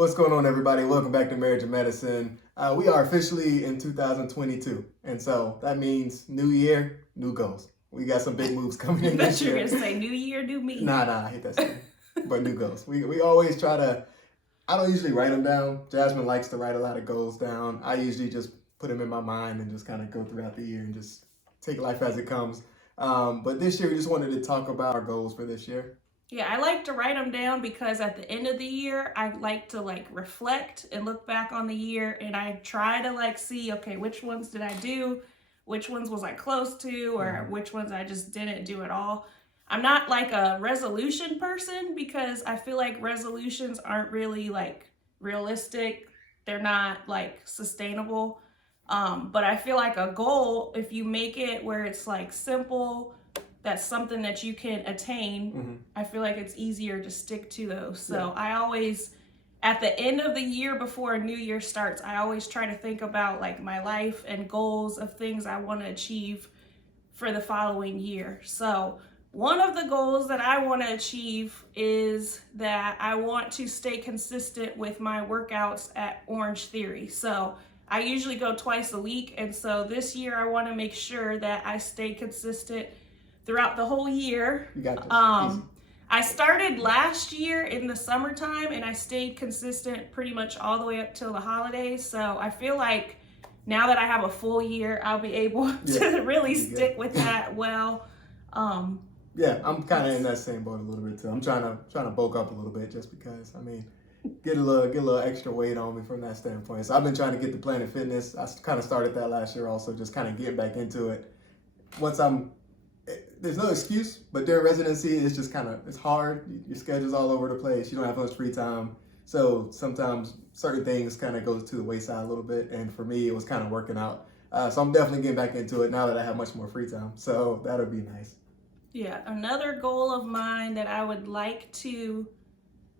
What's going on, everybody? Welcome back to Marriage and Medicine. We are officially in 2022, and so that means new year, new goals. We got some big moves coming in this year. You're gonna say new year, new me. Nah, I hate that saying. But new goals. We always try to. I don't usually write them down. Jasmine likes to write a lot of goals down. I usually just put them in my mind and just kind of go throughout the year and just take life as it comes. But this year, we just wanted to talk about our goals for this year. Yeah, I like to write them down because at the end of the year, I like to reflect and look back on the year, and I try to see, okay, which ones did I do? Which ones was I close to, or which ones I just didn't do at all. I'm not a resolution person because I feel like resolutions aren't really realistic. They're not sustainable. But I feel like a goal, if you make it where it's simple, that's something that you can attain, I feel like it's easier to stick to those. So I always, at the end of the year before a new year starts, I always try to think about my life and goals of things I want to achieve for the following year. So one of the goals that I want to achieve is that I want to stay consistent with my workouts at Orange Theory. So I usually go twice a week, and so this year I want to make sure that I stay consistent throughout the whole year. You got this. I started last year in the summertime, and I stayed consistent pretty much all the way up till the holidays. So I feel like now that I have a full year, I'll be able to really stick with that well. Yeah, I'm kind of in that same boat a little bit too. I'm trying to bulk up a little bit just because get a little extra weight on me from that standpoint. So I've been trying to get to Planet Fitness. I kind of started that last year also, just kind of getting back into it. There's no excuse, but during residency, it's just it's hard. Your schedule's all over the place. You don't have much free time. So sometimes certain things kind of goes to the wayside a little bit. And for me, it was kind of working out. So I'm definitely getting back into it now that I have much more free time. So that'll be nice. Yeah, another goal of mine that I would like to,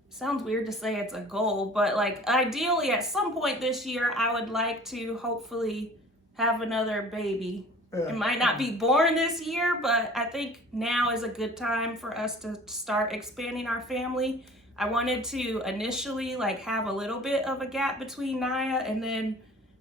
sounds weird to say it's a goal, but ideally at some point this year, I would like to hopefully have another baby. It might not be born this year, but I think now is a good time for us to start expanding our family. I wanted to initially have a little bit of a gap between Naya and then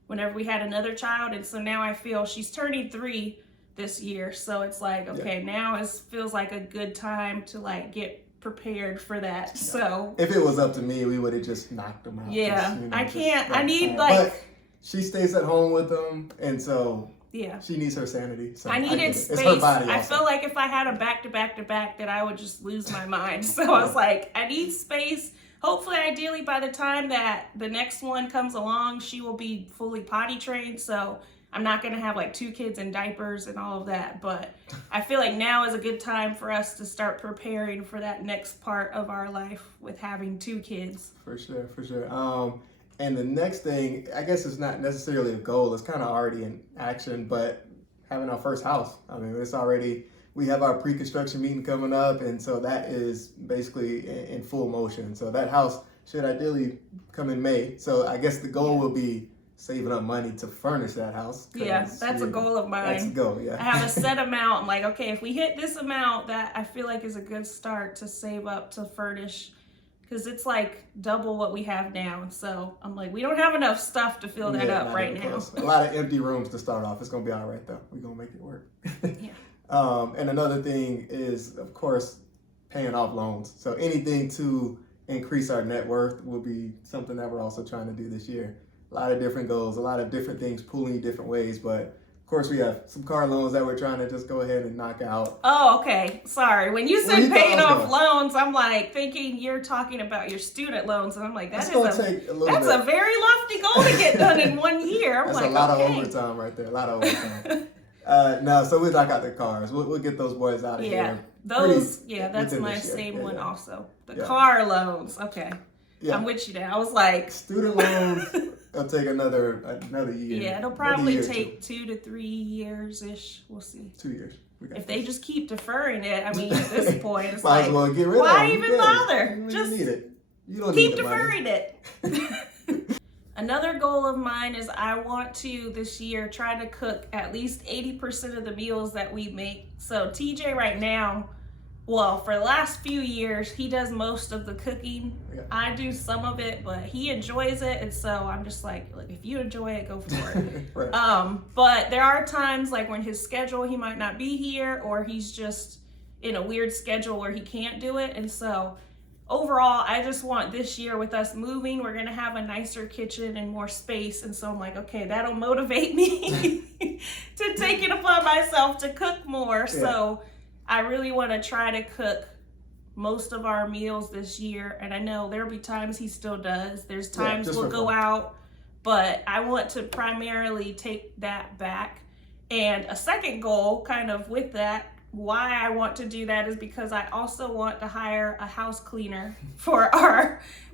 whenever we had another child. And so now I feel she's turning 3 this year. So it's okay, now feels like a good time to get prepared for that. Yeah. So if it was up to me, we would have just knocked them out. Yeah, I can't. I need But she stays at home with them, and so yeah, she needs her sanity. So I needed space. It's her body also. I feel like if I had a back-to-back that I would just lose my mind. So I was I need space. Hopefully, ideally, by the time that the next one comes along, she will be fully potty trained. So I'm not going to have 2 kids in diapers and all of that. But I feel like now is a good time for us to start preparing for that next part of our life with having 2 kids. For sure. And the next thing, I guess it's not necessarily a goal, it's kind of already in action, but having our first house. It's already, we have our pre-construction meeting coming up, and so that is basically in full motion. So that house should ideally come in May. So I guess the goal will be saving up money to furnish that house. Yeah, that's a goal of mine. That's a goal, yeah. I have a set amount. I'm okay, if we hit this amount, that I feel like is a good start to save up to furnish. Because it's double what we have now. So I'm we don't have enough stuff to fill that up right now. A lot of empty rooms to start off. It's going to be all right, though. We're going to make it work. Yeah. And another thing is, of course, paying off loans. So anything to increase our net worth will be something that we're also trying to do this year. A lot of different goals, a lot of different things pulling you different ways, but of course, we have some car loans that we're trying to just go ahead and knock out. Oh, okay. Sorry. When you said paying off loans, I'm thinking you're talking about your student loans. And I'm that's a very lofty goal to get done in 1 year. That's a lot of overtime right there. A lot of overtime. No, so we'll knock out the cars. We'll get those boys out of here. That's my same one also. The car loans. Okay. Yeah. I'm with you now. I was student loans. It'll take another year. Yeah, it'll probably take 2 to 3 years-ish. We'll see. 2 years. If they just keep deferring it, at this point, it's might as well get rid of it. Why even bother? Just need it. You don't keep need the deferring it. Another goal of mine is I want to, this year, try to cook at least 80% of the meals that we make. So TJ right now Well, for the last few years, he does most of the cooking. Yeah. I do some of it, but he enjoys it, and so I'm just like, look, if you enjoy it, go for it. Right. But there are times like when his schedule, he might not be here, or he's just in a weird schedule where he can't do it, and so overall, I just want this year with us moving, we're gonna have a nicer kitchen and more space, and so I'm like, okay, that'll motivate me to take it upon myself to cook more. Yeah. So I really want to try to cook most of our meals this year, and I know there'll be times he still does. There's times we'll go out, but I want to primarily take that back. And a second goal kind of with that, why I want to do that is because I also want to hire a house cleaner for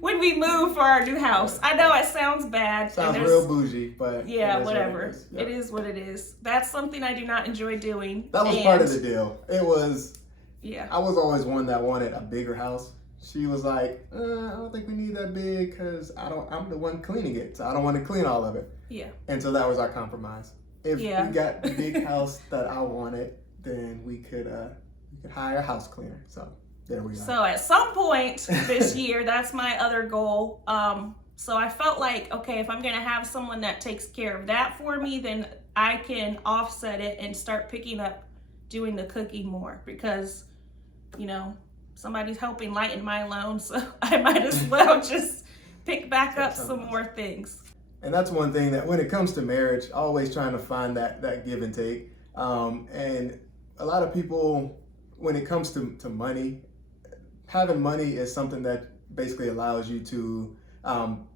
when we move for our new house. I know it sounds bad. Sounds real bougie, but yeah, whatever. It is what it is. That's something I do not enjoy doing. That was part of the deal. It was, yeah. I was always one that wanted a bigger house. She was like, I don't think we need that big because I'm the one cleaning it, so I don't want to clean all of it. Yeah. And so that was our compromise. If we got the big house that I wanted, then we could hire a house cleaner. So there we are. So at some point this year, that's my other goal. So I felt like, okay, if I'm gonna have someone that takes care of that for me, then I can offset it and start picking up doing the cooking more, because, you know, somebody's helping lighten my load, so I might as well just pick back up some more things. And that's one thing that when it comes to marriage, always trying to find that give and take. And a lot of people, when it comes to money, having money is something that basically allows you to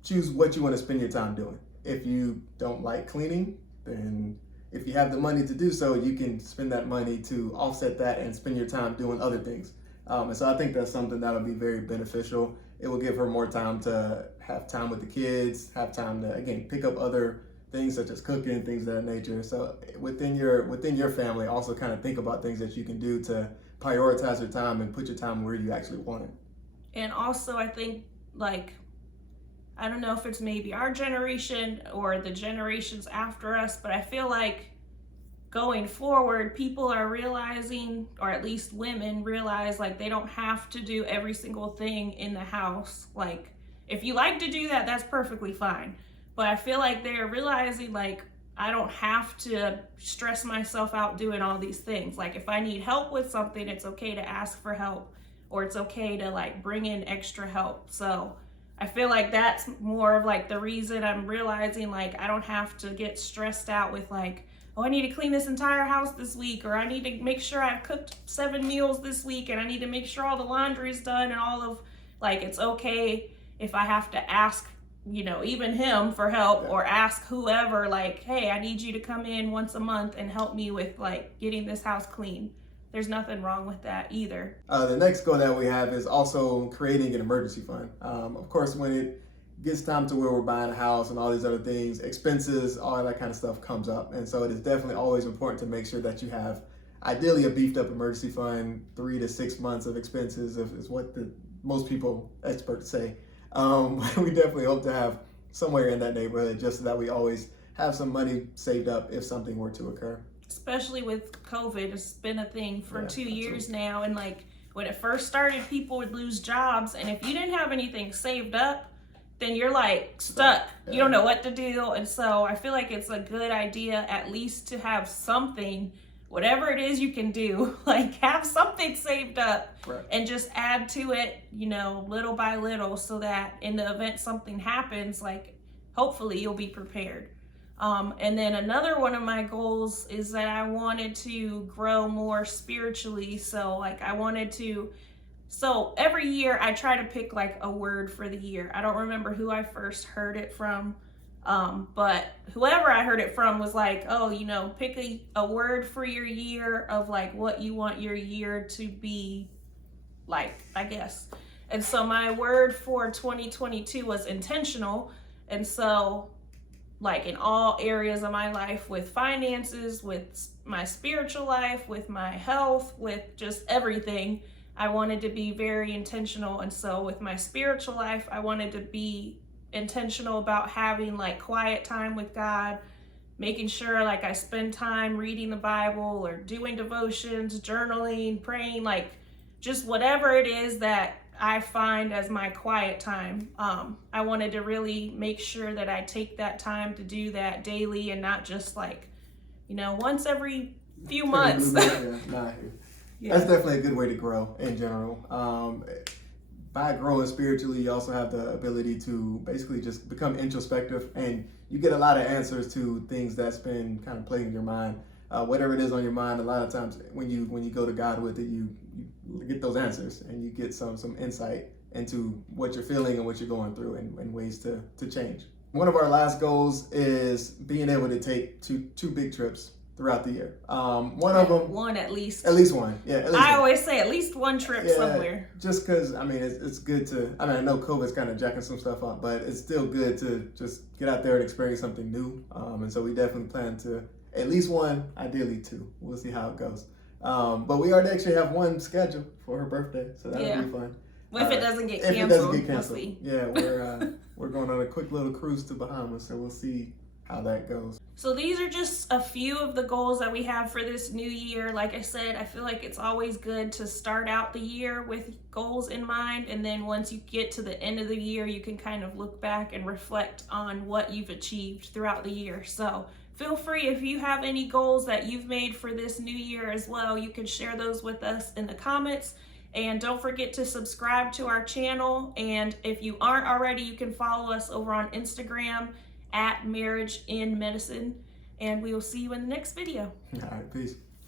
choose what you want to spend your time doing. If you don't like cleaning, then if you have the money to do so, you can spend that money to offset that and spend your time doing other things. And so I think that's something that'll be very beneficial. It will give her more time to have time with the kids, have time to, again, pick up other things such as cooking, things of that nature. So within your family, also kind of think about things that you can do to prioritize your time and put your time where you actually want it. And also, I think, like, I don't know if it's maybe our generation or the generations after us, but I feel like going forward, people are realizing, or at least women realize, like, they don't have to do every single thing in the house. Like, if you like to do that, that's perfectly fine. But I feel like they're realizing, like, I don't have to stress myself out doing all these things. Like, if I need help with something, it's okay to ask for help, or it's okay to, like, bring in extra help. So I feel like that's more of, like, the reason I'm realizing, like, I don't have to get stressed out with, like, oh, I need to clean this entire house this week, or I need to make sure I've cooked 7 meals this week, and I need to make sure all the laundry is done, and all of, like, it's okay if I have to ask, you know, even him for help, or ask whoever, like, hey, I need you to come in once a month and help me with, like, getting this house clean. There's nothing wrong with that either. The next goal that we have is also creating an emergency fund. Of course, when it gets time to where we're buying a house and all these other things, expenses, all that kind of stuff comes up. And so it is definitely always important to make sure that you have ideally a beefed up emergency fund. 3 to 6 months of expenses is what most people, experts, say. We definitely hope to have somewhere in that neighborhood, just so that we always have some money saved up if something were to occur. Especially with COVID, it's been a thing for 2 years now. And, like, when it first started, people would lose jobs. And if you didn't have anything saved up, then you're, like, stuck. You don't know what to do. And so I feel like it's a good idea at least to have something, whatever it is you can do, like, have something saved up, and just add to it, you know, little by little, so that in the event something happens, like, hopefully you'll be prepared. And then another one of my goals is that I wanted to grow more spiritually. So, like, so every year I try to pick, like, a word for the year. I don't remember who I first heard it from, but whoever I heard it from was like, oh, you know, pick a word for your year of, like, what you want your year to be like, I guess. And so my word for 2022 was intentional. And so, like, in all areas of my life, with finances, with my spiritual life, with my health, with just everything, I wanted to be very intentional. And so with my spiritual life, I wanted to be intentional about having, like, quiet time with God, making sure, like, I spend time reading the Bible or doing devotions, journaling, praying, like, just whatever it is that I find as my quiet time. I wanted to really make sure that I take that time to do that daily and not just like, once every few months. Yeah, that's definitely a good way to grow in general. By growing spiritually, you also have the ability to basically just become introspective, and you get a lot of answers to things that's been kind of plaguing your mind. Whatever it is on your mind, a lot of times when you go to God with it, you get those answers, and you get some insight into what you're feeling and what you're going through, and ways to change. One of our last goals is being able to take two big trips throughout the year. One of them, one at least. At least one, yeah. At least I one. always say at least one trip somewhere. Just because, I mean, it's good to. I mean, I know COVID's kind of jacking some stuff up, but it's still good to just get out there and experience something new. And so we definitely plan to at least one, ideally two. We'll see how it goes. But we already actually have one scheduled for her birthday, so that'll be fun. Well, if it doesn't get canceled, we'll see. Yeah, we're going on a quick little cruise to Bahamas, so we'll see how that goes. So these are just a few of the goals that we have for this new year. Like I said, I feel like it's always good to start out the year with goals in mind, and then once you get to the end of the year, you can kind of look back and reflect on what you've achieved throughout the year. So feel free, if you have any goals that you've made for this new year as well, you can share those with us in the comments. And don't forget to subscribe to our channel. And if you aren't already, you can follow us over on Instagram at Marriage in Medicine. And we will see you in the next video. All right, peace.